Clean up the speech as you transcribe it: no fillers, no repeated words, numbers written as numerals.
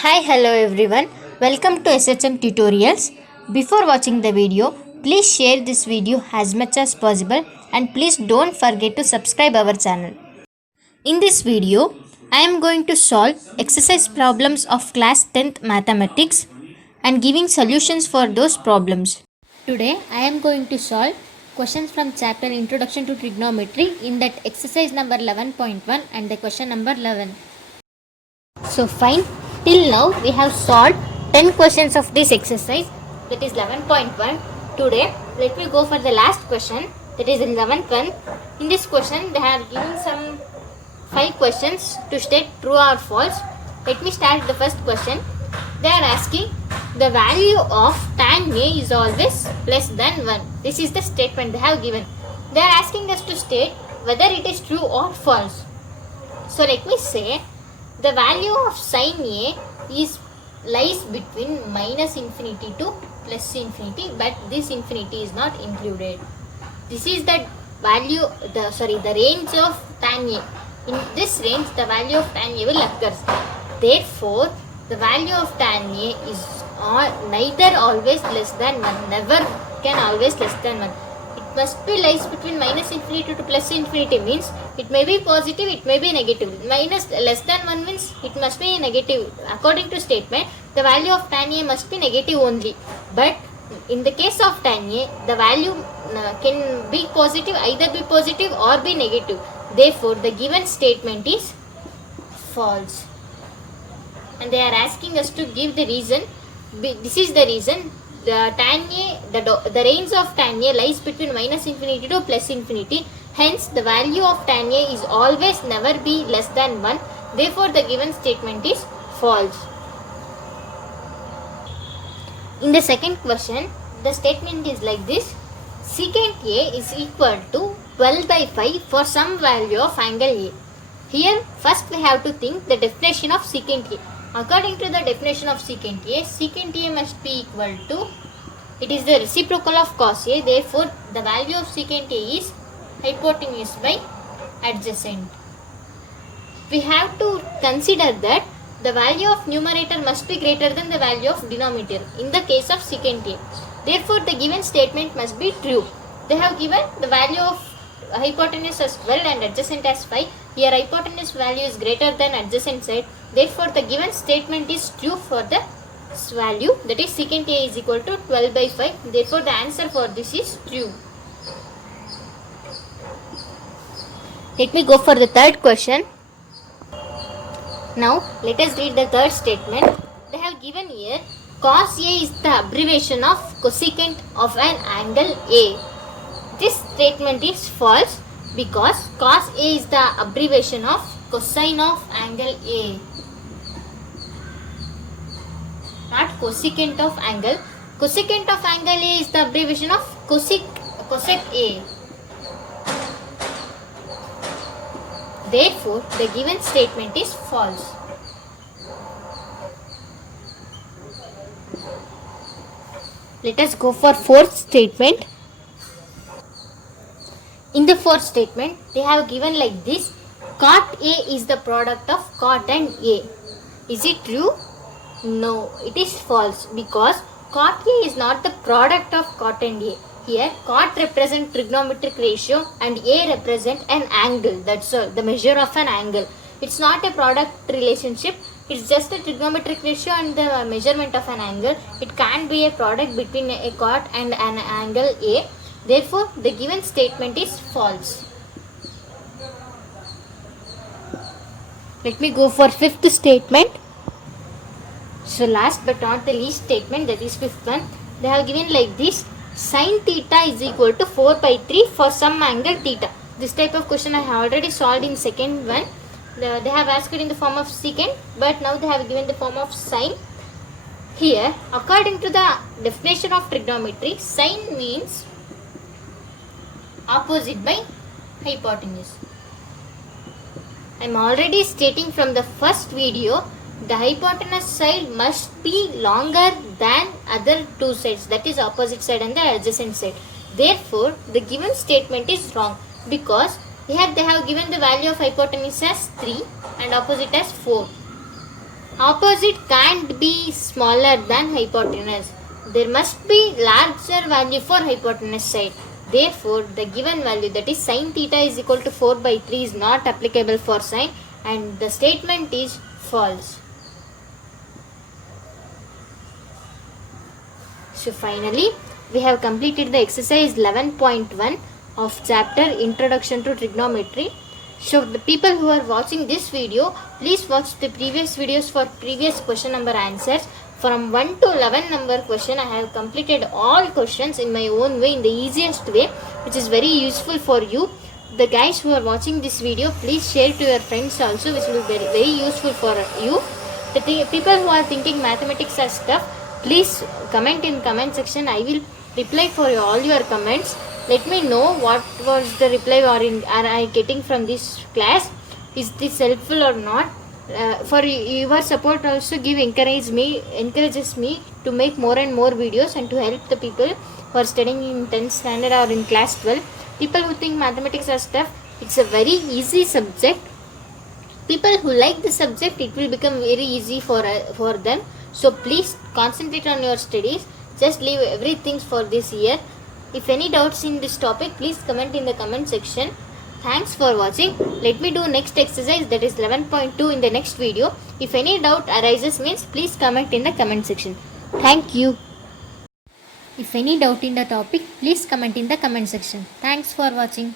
Hi, hello everyone. Welcome to SHM Tutorials. Before watching the video, please share this video as much as possible and please don't forget to subscribe our channel. In this video, I am going to solve exercise problems of class 10th mathematics and giving solutions for those problems. Today, I am going to solve questions from chapter Introduction to Trigonometry in that exercise number 11.1 and the question number 11. So fine, till now we have solved 10 questions of this exercise, that is 11.1. Today let me go for the last question, that is 11th one. In this question they have given some 5 questions to state true or false. Let me start the first question. They are asking the value of tan A is always less than 1. This is the statement they have given. They are asking us to state whether it is true or false. So let me say the value of sin A lies between minus infinity to plus infinity, but this infinity is not included. This is the value, the range of tan A. In this range, the value of tan A will occur. Therefore, the value of tan A is neither always less than 1, never can always less than 1. It must be lies between minus infinity to plus infinity, means it may be positive, it may be negative. Minus less than 1 means it must be negative. According to statement, the value of tan A must be negative only. But in the case of tan A, the value can be positive, either be positive or be negative. Therefore, the given statement is false. And they are asking us to give the reason. This is the reason. The range of tan A lies between minus infinity to plus infinity. Hence, the value of tan A is always never be less than 1. Therefore, the given statement is false. In the second question, the statement is like this. Secant A is equal to 12 by 5 for some value of angle A. Here, first we have to think the definition of secant A. According to the definition of secant A must be equal to, it is the reciprocal of cos A. Therefore, the value of secant A is hypotenuse by adjacent. We have to consider that the value of numerator must be greater than the value of denominator in the case of secant A. Therefore, the given statement must be true. They have given the value of hypotenuse as 12 and adjacent as 5. Here hypotenuse value is greater than adjacent side. Therefore, the given statement is true for the value, that is secant A is equal to 12 by 5. Therefore, the answer for this is true. Let me go for the third question. Now, let us read the third statement. They have given here cos A is the abbreviation of cosecant of an angle A. This statement is false because cos A is the abbreviation of cosine of angle A, not cosecant of angle. Cosecant of angle A is the abbreviation of cosec A. Therefore, the given statement is false. Let us go for fourth statement. In the fourth statement, they have given like this. Cot A is the product of cot and A. Is it true? No, it is false because cot A is not the product of cot and A. Here, cot represents trigonometric ratio and A represent an angle. That's all, the measure of an angle. It's not a product relationship. It's just a trigonometric ratio and the measurement of an angle. It can't be a product between a cot and an angle A. Therefore, the given statement is false. Let me go for fifth statement. So last but not the least statement, that is fifth one. They have given like this. Sin theta is equal to 4 by 3 for some angle theta. This type of question I have already solved in second one. They have asked it in the form of secant, but now they have given the form of sine. Here, according to the definition of trigonometry, sine means opposite by hypotenuse. I am already stating from the first video, the hypotenuse side must be longer than other two sides, that is opposite side and the adjacent side. Therefore, the given statement is wrong because here they have given the value of hypotenuse as 3 and opposite as 4. Opposite can't be smaller than hypotenuse. There must be larger value for hypotenuse side. Therefore, the given value, that is sin theta is equal to 4 by 3, is not applicable for sine, and the statement is false. So finally, we have completed the exercise 11.1 of chapter Introduction to Trigonometry. So the people who are watching this video, please watch the previous videos for previous question number answers. From 1 to 11 number question, I have completed all questions in my own way, in the easiest way, which is very useful for you. The guys who are watching this video, please share to your friends also, which will be very useful for you. The people who are thinking mathematics as tough, please comment in comment section. I will reply for all your comments. Let me know what was the reply are I getting from this class. Is this helpful or not? For your support also encourages me to make more and more videos and to help the people who are studying in 10th standard or in class 12. People who think mathematics are tough, it's a very easy subject. People who like the subject, it will become very easy for them. So please concentrate on your studies. Just leave everything for this year. If any doubts in this topic, please comment in the comment section. Thanks for watching. Let me do next exercise, that is 11.2, in the next video. If any doubt arises means, please comment in the comment section. Thank you. If any doubt in the topic, please comment in the comment section. Thanks for watching.